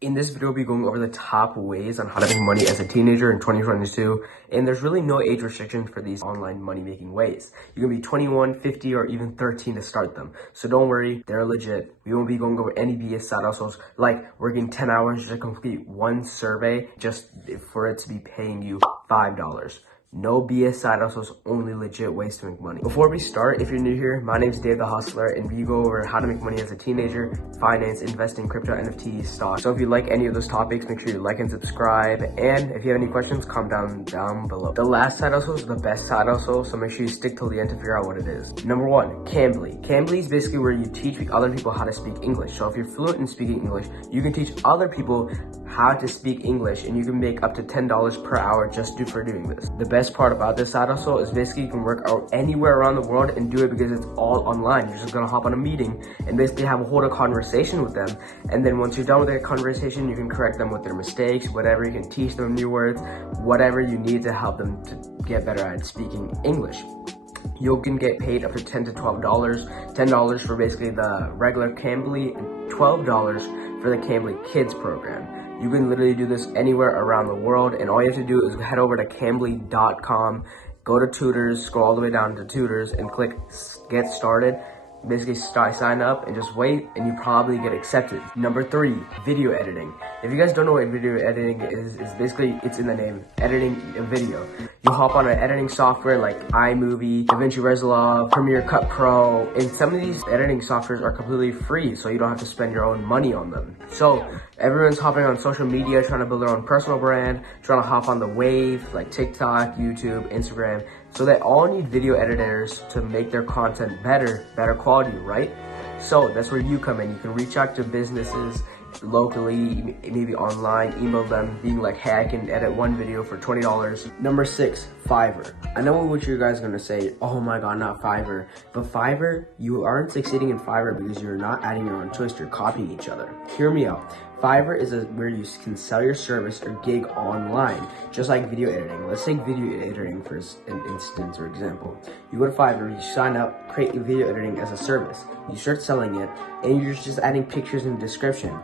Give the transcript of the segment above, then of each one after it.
In this video, we'll be going over the top ways on how to make money as a teenager in 2022. And there's really no age restriction for these online money-making ways. You can be 21, 50, or even 13 to start them. So don't worry, they're legit. We won't be going over any BS side hustles like working 10 hours to complete one survey just for it to be paying you $5. No BS side hustles, only legit ways to make money. Before we start, if you're new here, my name is Dave the Hustler, and we go over how to make money as a teenager, finance, investing, crypto, NFTs, stocks. So if you like any of those topics, make sure you like and subscribe. And if you have any questions, comment down below. The last side hustle is the best side hustle, so make sure you stick till the end to figure out what it is. Number one, Cambly. Cambly is basically where you teach other people how to speak English. So if you're fluent in speaking English, you can teach other people how to speak English, and you can make up to $10 per hour just for doing this. The best part about this side hustle is basically you can work out anywhere around the world and do it because it's all online. You're just gonna hop on a meeting and basically hold a conversation with them, and then once you're done with that conversation, you can correct them with their mistakes, whatever. You can teach them new words, whatever you need to help them to get better at speaking English. You can get paid up to $10 to $12, $10 for basically the regular Cambly, and $12 for the Cambly Kids program. You can literally do this anywhere around the world, and all you have to do is head over to cambly.com, go to tutors, scroll all the way down to tutors, and click get started. Basically sign up and just wait, and you probably get accepted. Number three, video editing. If you guys don't know what video editing is basically, it's in the name, editing a video. You hop on an editing software like iMovie, DaVinci Resolve, Premiere Cut Pro, and some of these editing softwares are completely free, so you don't have to spend your own money on them. So everyone's hopping on social media, trying to build their own personal brand, trying to hop on the wave like TikTok, YouTube, Instagram. So they all need video editors to make their content better quality, right? So that's where you come in. You can reach out to businesses locally, maybe online, email them, being like, hey, I can edit one video for $20. Number six, Fiverr. I know what you guys are gonna say, oh my God, not Fiverr. But Fiverr, you aren't succeeding in Fiverr because you're not adding your own twist, you're copying each other. Hear me out. Fiverr is where you can sell your service or gig online, just like video editing. Let's take video editing for an instance or example. You go to Fiverr, you sign up, create video editing as a service. You start selling it, and you're just adding pictures and description.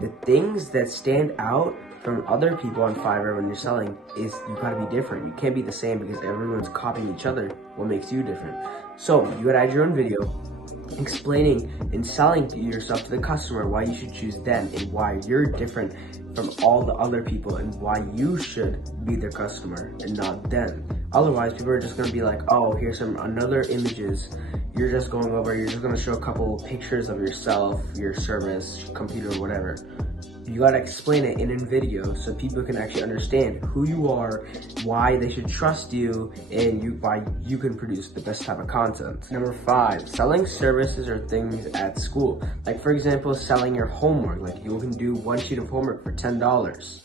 The things that stand out from other people on Fiverr when you're selling is you gotta be different. You can't be the same because everyone's copying each other. What makes you different? So you gotta add your own video, explaining and selling yourself to the customer why you should choose them and why you're different from all the other people and why you should be their customer and not them. Otherwise, people are just gonna be like, oh, here's some another images. You're just gonna show a couple pictures of yourself, your service, computer, whatever. You gotta explain it in a video so people can actually understand who you are, why they should trust you, and why you can produce the best type of content. Number five, selling services or things at school. Like for example, selling your homework. Like you can do one sheet of homework for $10.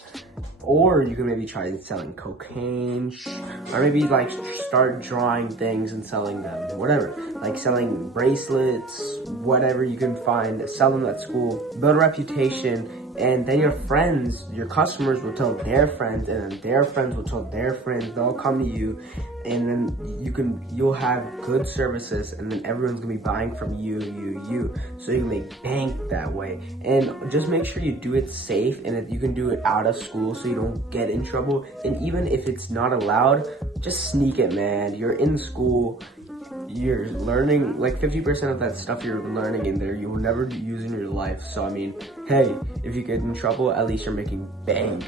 Or you can maybe try selling cocaine, or maybe like start drawing things and selling them, whatever. Like selling bracelets, whatever you can find, sell them at school, build a reputation, and then your friends, your customers will tell their friends, and then their friends will tell their friends, they'll come to you, and then you'll have good services, and then everyone's gonna be buying from you. So you can make bank that way. And just make sure you do it safe, and if you can do it out of school so you don't get in trouble. And even if it's not allowed, just sneak it, man. You're in school, you're learning, like 50% of that stuff you're learning in there, you will never use in your life. So I mean, hey, if you get in trouble, at least you're making bank.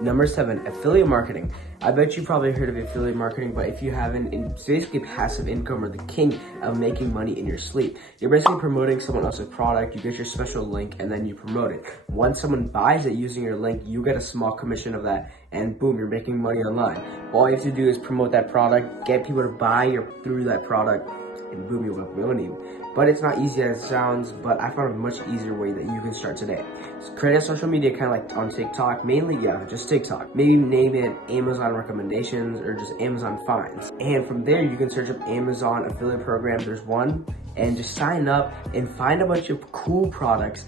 Number seven, affiliate marketing. I bet you probably heard of affiliate marketing, but if you haven't, it's basically passive income or the king of making money in your sleep. You're basically promoting someone else's product, you get your special link, and then you promote it. Once someone buys it using your link, you get a small commission of that, and boom, you're making money online. All you have to do is promote that product, get people to buy through that product, and boom, you'll make money. But it's not easy as it sounds, but I found a much easier way that you can start today. So create a social media kind of like on TikTok, mainly, yeah, just TikTok. Maybe name it Amazon recommendations or just Amazon finds. And from there, you can search up Amazon affiliate program. There's one, and just sign up and find a bunch of cool products,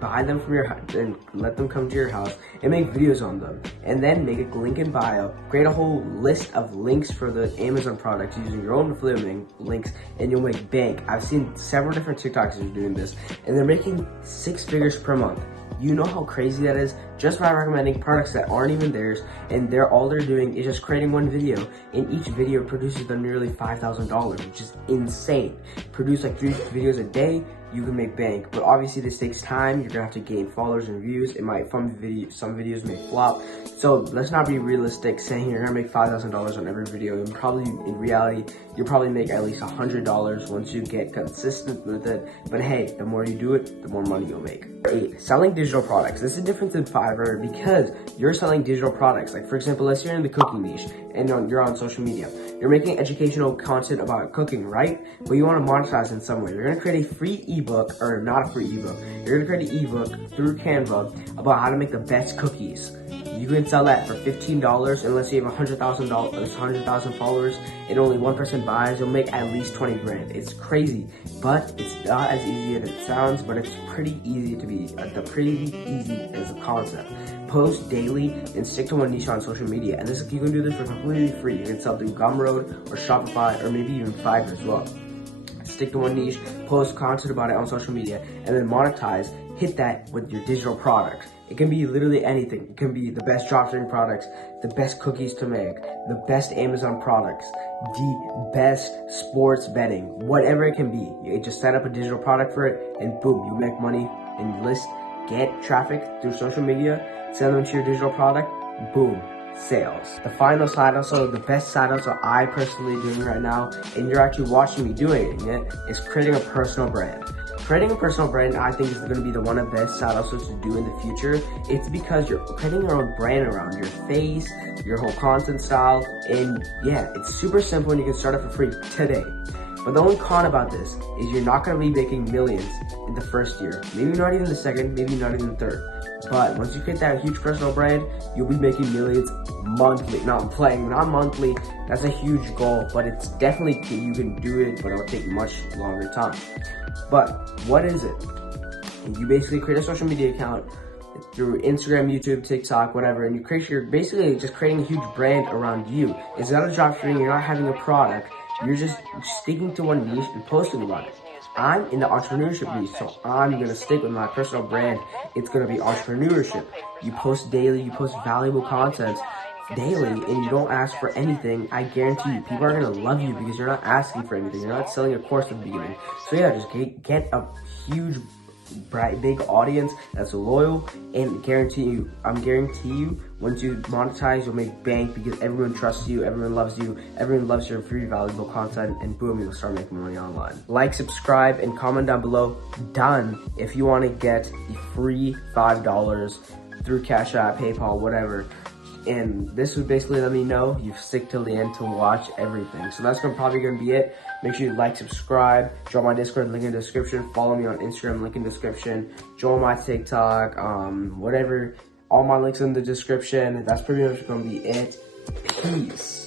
buy them from your house and let them come to your house and make videos on them, and then make a link in bio, create a whole list of links for the Amazon products using your own affiliate links, and you'll make bank. I've seen several different TikTokers doing this, and they're making 6 figures per month. You know how crazy that is? Just by recommending products that aren't even theirs, and all they're doing is just creating one video, and each video produces them nearly $5,000, which is insane. Produce like 3 videos a day, you can make bank. But obviously this takes time. You're gonna have to gain followers and views. It might, some videos may flop. So let's not be realistic saying you're gonna make $5,000 on every video. And probably in reality, you'll probably make at least $100 once you get consistent with it. But hey, the more you do it, the more money you'll make. 8, selling digital products. This is different than Fiverr because you're selling digital products. Like for example, let's say you're in the cooking niche and you're on social media. You're making educational content about cooking, right? But you want to monetize in some way. You're gonna create a free ebook, or not a free ebook. You're gonna create an ebook through Canva about how to make the best cookies. You can sell that for $15, and let's say you have 100,000 followers, and only one person buys, you'll make at least 20 grand. It's crazy, but it's not as easy as it sounds, but it's pretty easy to be, pretty easy as a concept. Post daily and stick to one niche on social media, and you can do this for completely free. You can sell through Gumroad or Shopify or maybe even Fiverr as well. Stick to one niche, post content about it on social media, and then monetize. Hit that with your digital product. It can be literally anything. It can be the best dropshipping products, the best cookies to make, the best Amazon products, the best sports betting, whatever it can be. You just set up a digital product for it, and boom, you make money and list, get traffic through social media, send them to your digital product, boom, sales. The final side hustle, the best side hustle I personally doing right now, and you're actually watching me doing it, is creating a personal brand. Creating a personal brand, I think, is going to be one of the best side hustles to do in the future. It's because you're creating your own brand around your face, your whole content style, and yeah, it's super simple and you can start it for free today. But the only con about this is you're not going to be making millions in the first year. Maybe not even the second, maybe not even the third. But once you create that huge personal brand, you'll be making millions monthly. Not monthly, that's a huge goal, but it's definitely, you can do it, but it'll take much longer time. But what is it? You basically create a social media account through Instagram, YouTube, TikTok, whatever, and you're basically just creating a huge brand around you. It's not a dropshipping, you're not having a product, you're just sticking to one niche and posting about it. I'm in the entrepreneurship niche, so I'm gonna stick with my personal brand. It's gonna be entrepreneurship. You post daily, you post valuable content daily, and you don't ask for anything. I guarantee you, people are gonna love you because you're not asking for anything. You're not selling a course at the beginning. So yeah, just get a huge, big audience that's loyal, and guarantee you, once you monetize, you'll make bank because everyone trusts you, everyone loves you, everyone loves your free valuable content, and boom, you'll start making money online. Like, subscribe, and comment down below, done, if you want to get the free $5 through Cash App, PayPal, whatever. And this would basically let me know you stick till the end to watch everything. So that's probably gonna be it. Make sure you like, subscribe, join my Discord, link in the description, follow me on Instagram, link in the description, join my TikTok, whatever, all my links in the description. That's pretty much gonna be it. Peace.